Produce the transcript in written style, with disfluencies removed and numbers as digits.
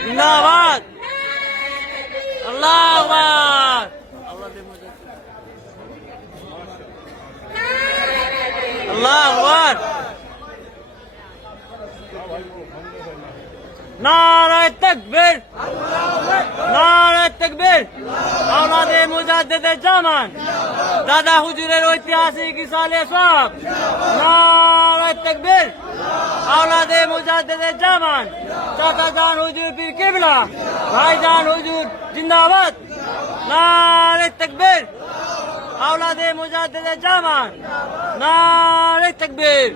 জিন্দাবাদ আল্লাহু আকবার আল্লাহু আকবার নারায়ে তাকবীর নারায়ে তাকবীর আওলাদে মুজাদ্দিদে জামান দাদা হুজুরের ঐতিহাসিক ইসালে সওয়াব নারায়ে তাকবীর আওলাদে মুজাদ্দিদে জামান চাচা জান হুজুর পীর কিবলা ভাইজান হুজুর জিন্দাবাদ নারায়ে তাকবীর আওলাদে মুজাদ্দিদে জামান নারায়ে তাকবীর